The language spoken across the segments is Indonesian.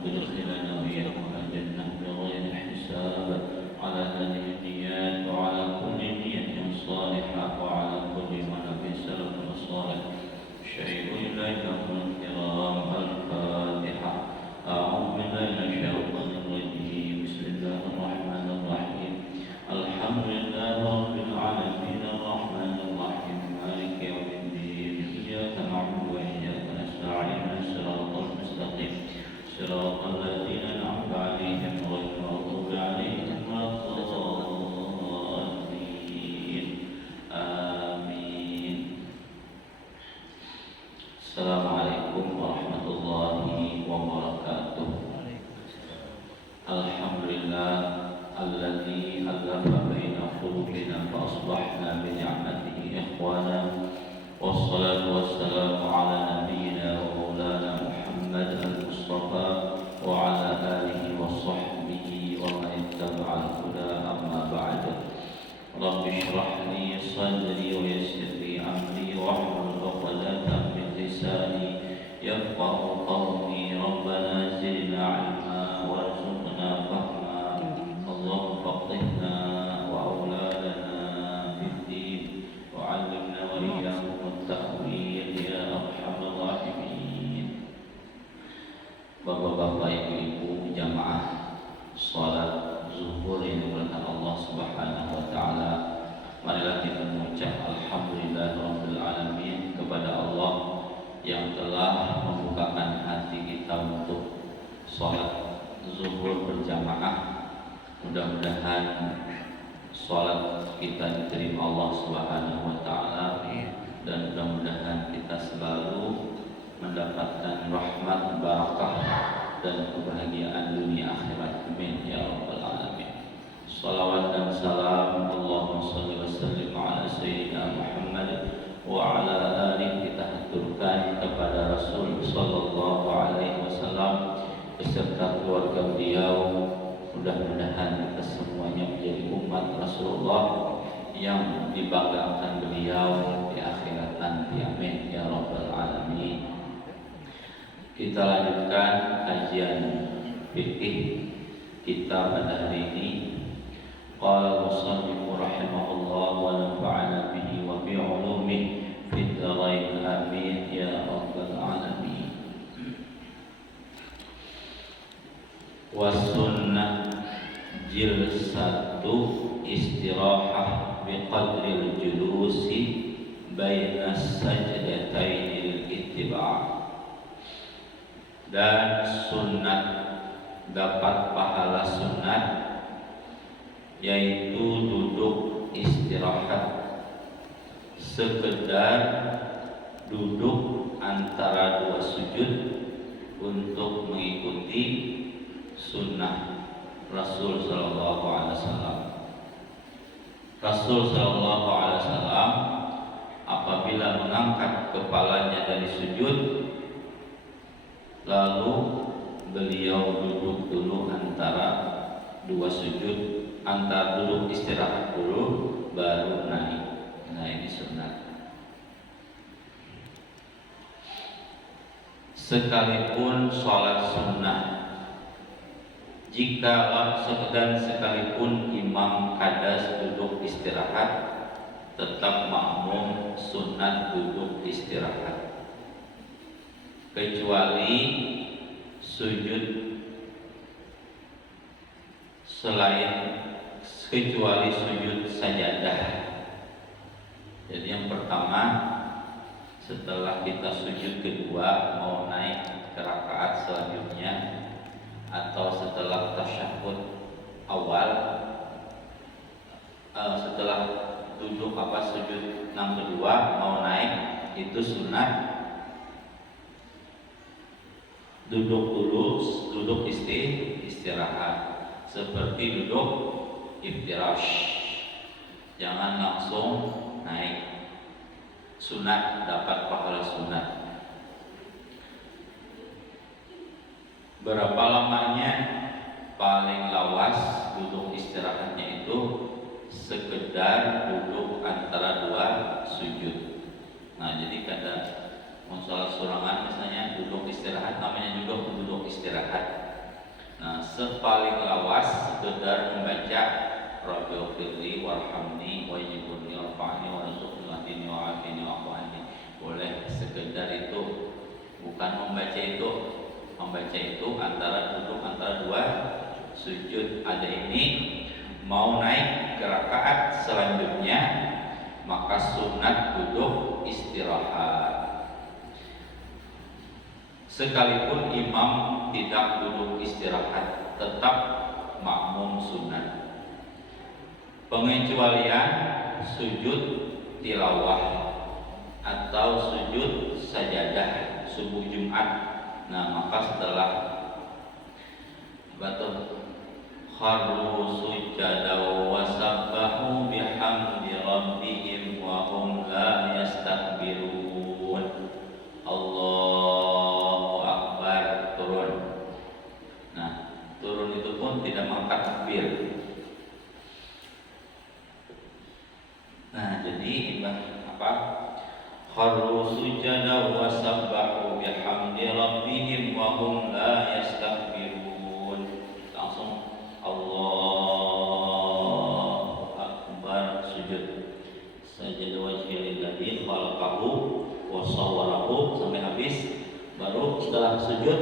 وادخلنا وإياكم الجنة بغير حساب على هذه النيات وعلى كل نية صالحة وعلى كل منهج سلف صالح. شهيد لله الكرام. الفاتحة. أعوذ بالله من الشيطان الرجيم. بسم الله الرحمن الرحيم. الحمد لله رب العالمين الرحمن الرحيم مالك يوم الدين. إياك نعبد وإياك نستعين. صراط المستقيم صراط الذين أنعمت عليهم غير المغضوب عليهم ولا الضالين. آمين. السلام عليكم ورحمة الله وبركاته. الحمد لله الذي ألف بين قلوبنا فأصبحنا بنعمته إخوانا، والصلاة والسلام على نبينا ومولانا محمد المصطفى وعلى آله وصحبه ومن اتبع الهدى. أما بعد، رب اشرح لي صدري ويسر لي أمري واحلل عقدة من لساني يفقه قولي. ربنا زدنا علما وارزقنا فهما. اللهم فقهنا وأولادنا في الدين وعلمنا وإياكم التأويل يا أرحم الراحمين. Bapak-bapak, ibu-ibu, jamaah salat zuhur yang dimuliakan Allah Subhanahu wa taala, marilah kita mengucap alhamdulillahirabbil alamin kepada Allah yang telah membukakan hati kita untuk salat zuhur berjamaah. Mudah-mudahan salat kita diterima Allah Subhanahu wa taala, dan mudah-mudahan kita selalu mendapatkan rahmat, barakah dan kebahagiaan dunia akhirat. Amin ya rabbal alamin. Salawat dan salam Allahumma shalli wa sallim ala sayyidina Muhammad wa ala alihi kita haturkan kepada Rasul sallallahu alaihi wasallam beserta keluarga beliau. Mudah-mudahan kita semuanya menjadi umat Rasulullah yang dibanggakan beliau di akhirat nanti. Amin ya rabbal alamin. Kita lanjutkan kajian fikih kita pada hari ini. Qala musannif rahimahullah wa nafa'ana bihi wa bi 'ulumihi fid dharain. Amin ya rabbal alamin. Wasunnah jilsatu istirahah biqadril julusi baina sajdatayn lil ittiba'. Dan sunnah, dapat pahala sunnah, yaitu duduk istirahat, sekedar duduk antara dua sujud untuk mengikuti sunnah Rasul sallallahu alaihi wasallam. Rasul sallallahu alaihi wasallam apabila mengangkat kepalanya dari sujud, lalu beliau duduk dulu antara dua sujud, antara duduk istirahat dulu baru naik. Nah, ini sunnah. Sekalipun sholat sunnah, jika dan sekalipun imam kadas duduk istirahat, tetap makmum sunnah duduk istirahat, kecuali sujud kecuali sujud sajadah. Jadi yang pertama, setelah kita sujud kedua mau naik ke rakaat selanjutnya, atau setelah tasyahud awal, setelah duduk sujud yang kedua mau naik, itu sunnah duduk dulu, duduk istirahat, seperti duduk iftirash, jangan langsung naik. Sunat, dapat pahala sunat. Berapa lamanya? Paling lawas duduk istirahatnya itu sekedar duduk antara dua sujud. Nah, jadi kadang sholat surangan misalnya duduk istirahat, namanya juga duduk istirahat. Nah, sepaling lawas sekedar membaca Rabbighfirli warhamni wajibuni warfa'ni warzuqni wahdini wa'afini wa'fu'anni. Boleh sekedar itu, bukan membaca itu. Membaca itu antara duduk antara dua sujud. Ada ini mau naik ke rakaat selanjutnya, maka sunat duduk istirahat. Sekalipun imam tidak duduk istirahat, tetap makmum sunat. Pengecualian sujud tilawah atau sujud sajadah subuh Jumat. Nah, maka setelah batul kharru sujada wa sabbahu bihamdi rabbihim wa hum la yastakbirun. Allahu Akbar, turun. Nah, turun itu pun tidak mengangkat takbir. Nah, jadi apa? Kharru sujada wa sabbahu bihamdi rabbihim wa hum la yastakbirun. Langsung Allahu Akbar, sujud. Sajada wajhi lillazi khalaqahu wa sawwarahu sampai habis, baru setelah sujud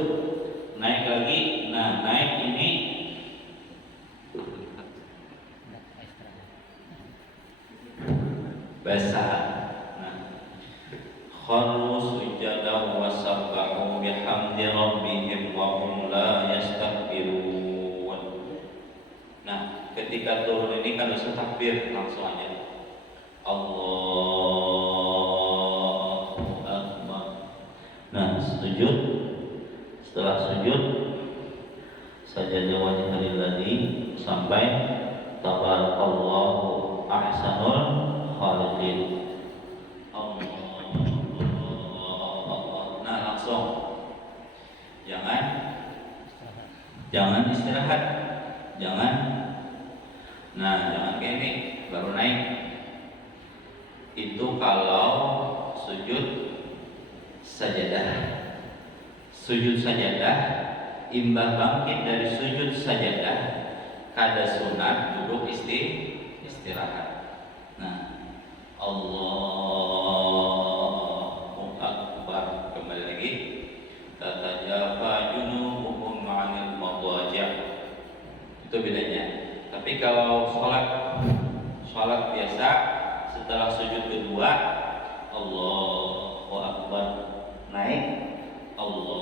naik lagi. Nah, naik ini basah. Nah, kharru sujada wa sabbahu bihamdi rabbihim wa hum la yastakbirun. Nah, ketika turun ini kan usah takbir, langsung aja Allahu Akbar. Nah, sujud. Setelah sujud sajada wajhi lillazi sampai tabarakallahu ahsanul khaliqin. Nah, langsung jangan istirahat, jangan. Nah, jangan kayak ini baru naik. Itu kalau sujud sajadah. Sujud sajadah, imbah bangkit dari sujud sajadah, kada sunat duduk istirahat. Nah, Allahu Akbar, kembali lagi. Tatajafa junubuhum 'anil madajih. Itu bedanya. Tapi kalau sholat biasa, setelah sujud kedua Allahu Akbar, naik Allah.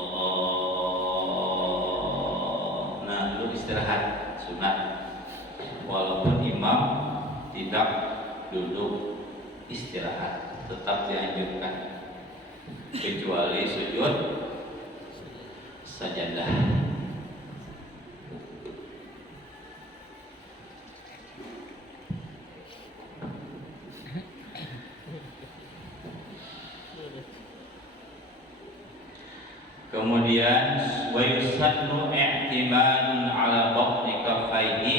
Nah, duduk istirahat sunat. Walaupun imam tidak duduk istirahat, tetap dianjurkan, kecuali sujud sajadah. Kemudian wa yusannu i'timadun ala batni kaffaihi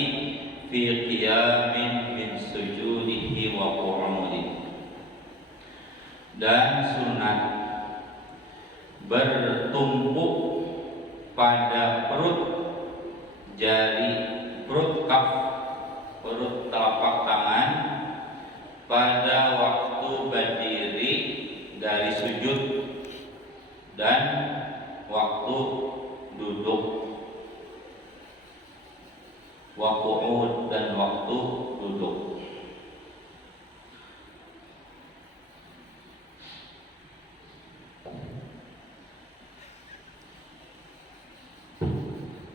fi qiyamin min sujudihi wa qu'udihi. Dan sunat bertumpuk pada perut jari, perut kaf, perut telapak tangan pada waktu berdiri dari sujud dan waktu duduk, qu'ud dan waktu duduk.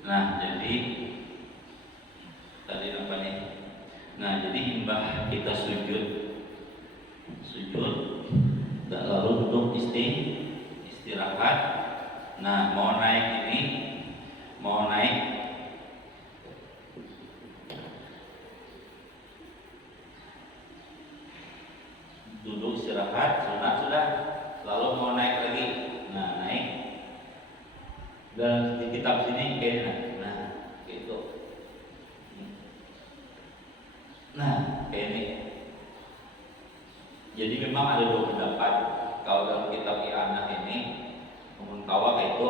Nah, jadi tadi apa nih? Nah, jadi imbah kita sujud dan lalu duduk istirahat. Nah, mau naik duduk istirahat sunat sudah, lalu mau naik lagi. Nah, naik. Dan di kitab sini kayak nah gitu. Nah, kayak ini. Jadi memang ada dua pendapat kalau dalam kitab I'anah ini, namun kawa kayak itu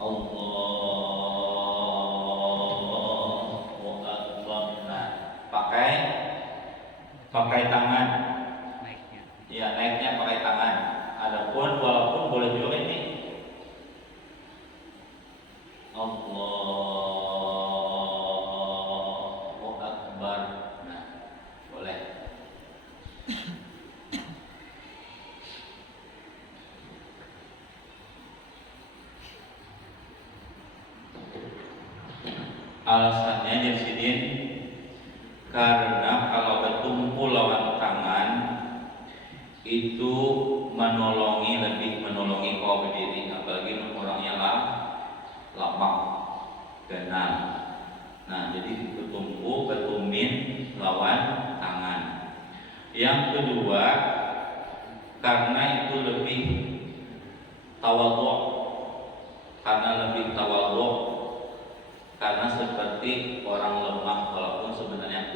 Allahu Akbar. Nah, pakai tangan. Naiknya. Ya, naiknya pakai tangan. Adapun walaupun boleh juga ini Allahu Akbar. Nah, boleh. Alasannya di sini karena kalau bertumpu lawan tangan itu lebih menolongi kau berdiri, apalagi orangnya lama ganal. Nah, jadi ketumin lawan tangan. Yang kedua, karena itu lebih tawadhu, karena seperti orang lemah walaupun sebenarnya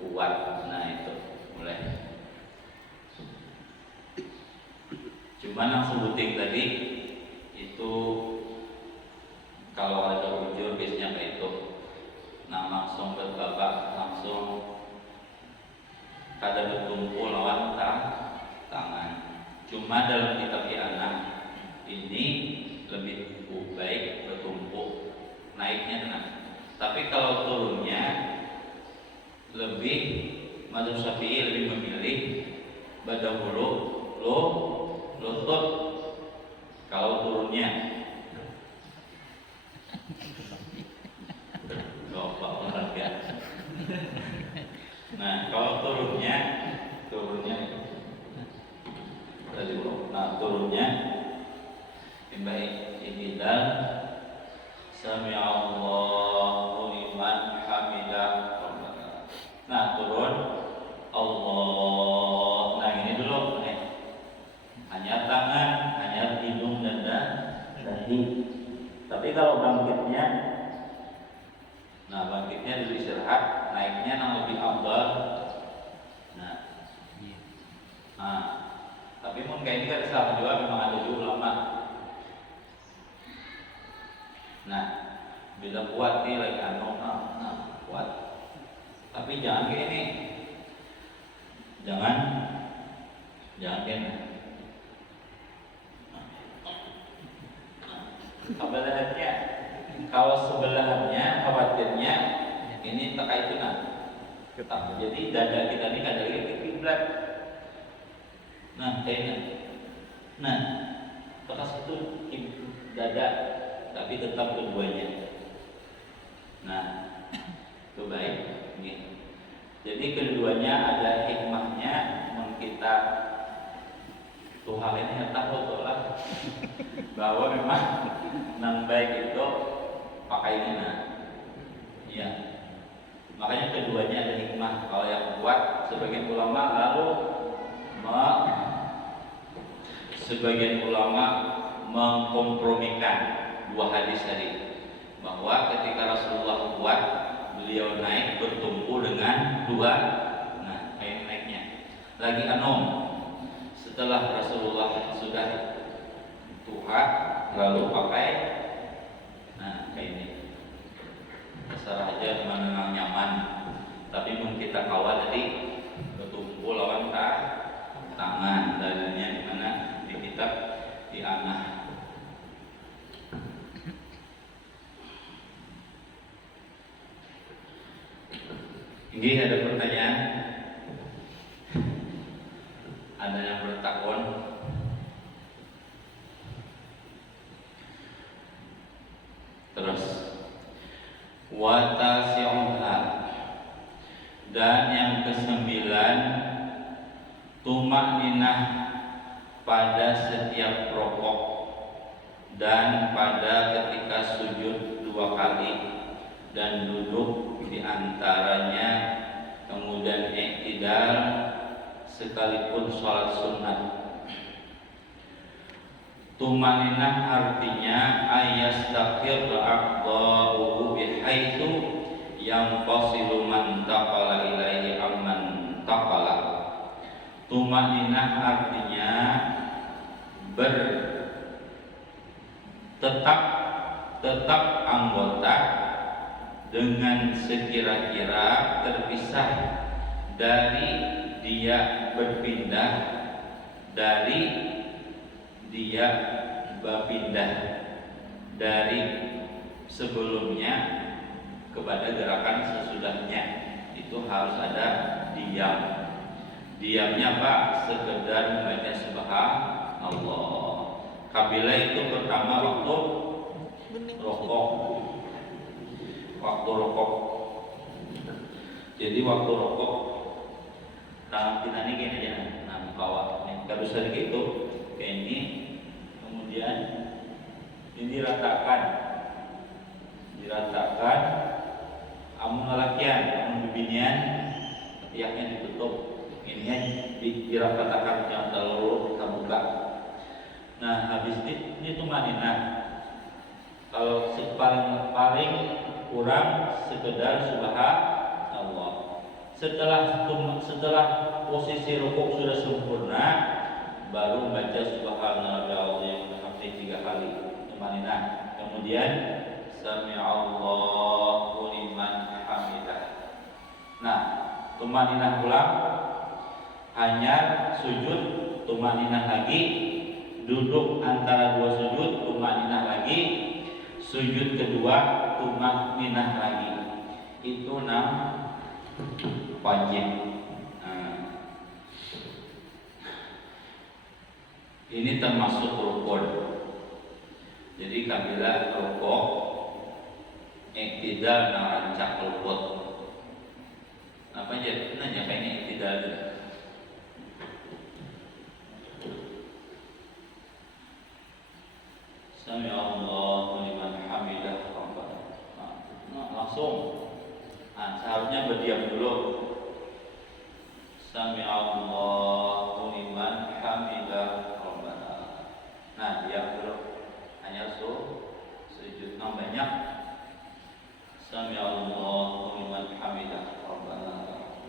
kuat. Nah, itu mulai. Cuman yang sebutin tadi itu kalau ada ujur biasanya kayak itu. Nah, langsung berbabak, langsung kada bertumpu lawan tangan. Cuma dalam kitab anak ini lebih baik bertumpu, naiknya tenang. Tapi kalau turunnya lebih Madzhab Syafi'i lebih memilih badahulu lutut kalau turunnya. Coba olahraga. Nah, kalau turunnya tadi belum. Nah, turunnya baik ibidal Sami'allahu liman hamidah. Nah, turun Allah. Nah, ini dulu nih. Hanya tangan, hanya hidung dan dahi. Tapi kalau bangkitnya dulu istirahat, naiknya yang lebih afdal. Nah, tapi mungkin kayak ini kan salah juga, memang ada juga ulama. Nah, bila kuat nih lagi kuat. Tapi jangan kayak ini. Jangan kayak ini. Sebelahnya, kalau sebelahnya khawatirnya ini terkait dengan jadi dada kita ini kadang ke kiblat. Nah, kayaknya. Nah, bekas itu dada, tapi tetap keduanya. Nah, itu baik. Ini. Jadi keduanya ada hikmahnya. Kita Tuhan ini tahu lah bahwa memang yang baik itu pakai ini. Iya. Makanya keduanya ada hikmah. Kalau yang kuat, sebagian ulama mengkompromikan dua hadis tadi, bahwa ketika Rasulullah kuat, beliau naik bertumpu dengan dua. Nah, kayak naiknya lagi setelah Rasulullah sudah tuhan lalu pakai kayak ini. Terserah aja mana yang nyaman, tapi mungkin kita kawal tadi bertumpu lawan tangan. Dalilnya di mana? Di kitab anak. Ini ada pertanyaan? Ada yang bertakon? Terus watasi'uha, dan yang kesembilan tumakninah pada setiap rokok dan pada ketika sujud 2 kali dan duduk di antaranya, kemudian i'tidal sekalipun sholat sunnah. Tumaninah artinya ayastaqir a'dha'uhu bihaitsu yang fasilu man taqala ilaihi amman taqala. Tumaninah artinya tetap tetap anggota dengan sekira-kira terpisah dari dia berpindah, dari dia berpindah dari sebelumnya kepada gerakan sesudahnya. Itu harus ada diam. Diamnya apa? Sekedar membaca subhanallah. Kabila itu pertama waktu rokok. Jadi waktu rokok tangan kita ini gini aja, nah bawa ini kalau sedikit itu kayak ini, kemudian ini diratakan, amun lalakian, amun bibinian, ketiaknya ditutup, ini diratakan jangan terlalu kita buka. Nah habis ini tumanina. Kalau paling kurang sekedar subhanallah. Setelah posisi rukuk sudah sempurna, baru baca subhanallah yang bihamdihi 3 kali. Tumanina. Kemudian sami'allahu liman hamidah. Nah, tumanina ulang, hanya sujud, tumanina lagi, duduk antara 2 sujud, tumanina lagi, sujud kedua, tumanina lagi. Itu 6 wajib. Ini termasuk rukun. Jadi kabila rukuk, iktidal narancak rukun. Apa aja? Nanya kayak ini iktidal. Sami Allahu liman hamidah rabbana. Nah, langsung. Nah, seharusnya berdiam dulu. Sami Allahu liman hamidah rabbana. Nah, diam dulu. Hanya sujud banyak. Sami Allahu liman hamidah rabbana.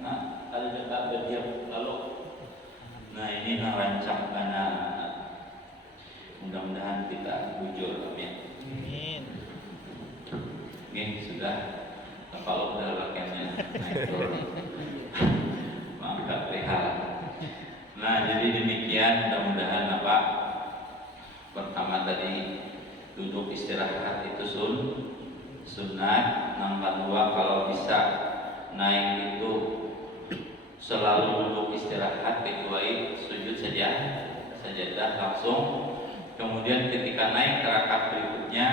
Nah, kalau dekat berdiam lalu. Nah, ini narancang kana. Mudah-mudahan kita bujur, amin. Amin. Oke, sudah. Kalau udah lakiannya naik turun, mangkat rehal. Nah, jadi demikian. Mudah-mudahan apa? Pertama tadi duduk istirahat itu sunat. Nomor 2 kalau bisa naik itu selalu duduk istirahat kecuali sujud sajadah langsung. Kemudian ketika naik ke rakaat berikutnya,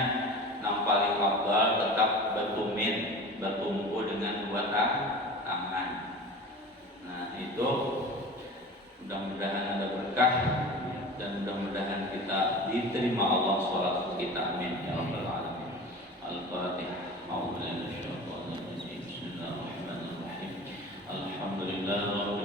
yang paling afdal tetap bertumpu dengan 2 tangan. Nah itu mudah-mudahan ada berkah dan mudah-mudahan kita diterima Allah sholat kita, amin ya rabbal alamin. Al-Fatihah. Bismillahirrahmanirrahim. Alhamdulillah.